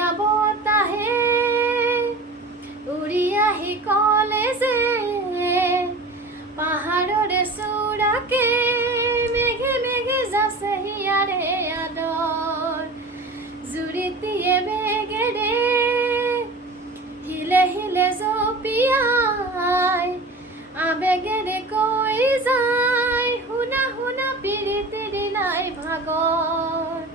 ধুনীয়া বতাহে উৰি আহি কলে যে পাহাৰৰে চূড়াকে মেঘে মেঘে যাছে হিয়াৰে আদৰ জুৰিটিয়ে বেগেৰে হিলে হিলে জপিয়াই আবেগেৰে কৈ যায় শুনা শুনা পিৰিতিৰি নাই ভাগৰ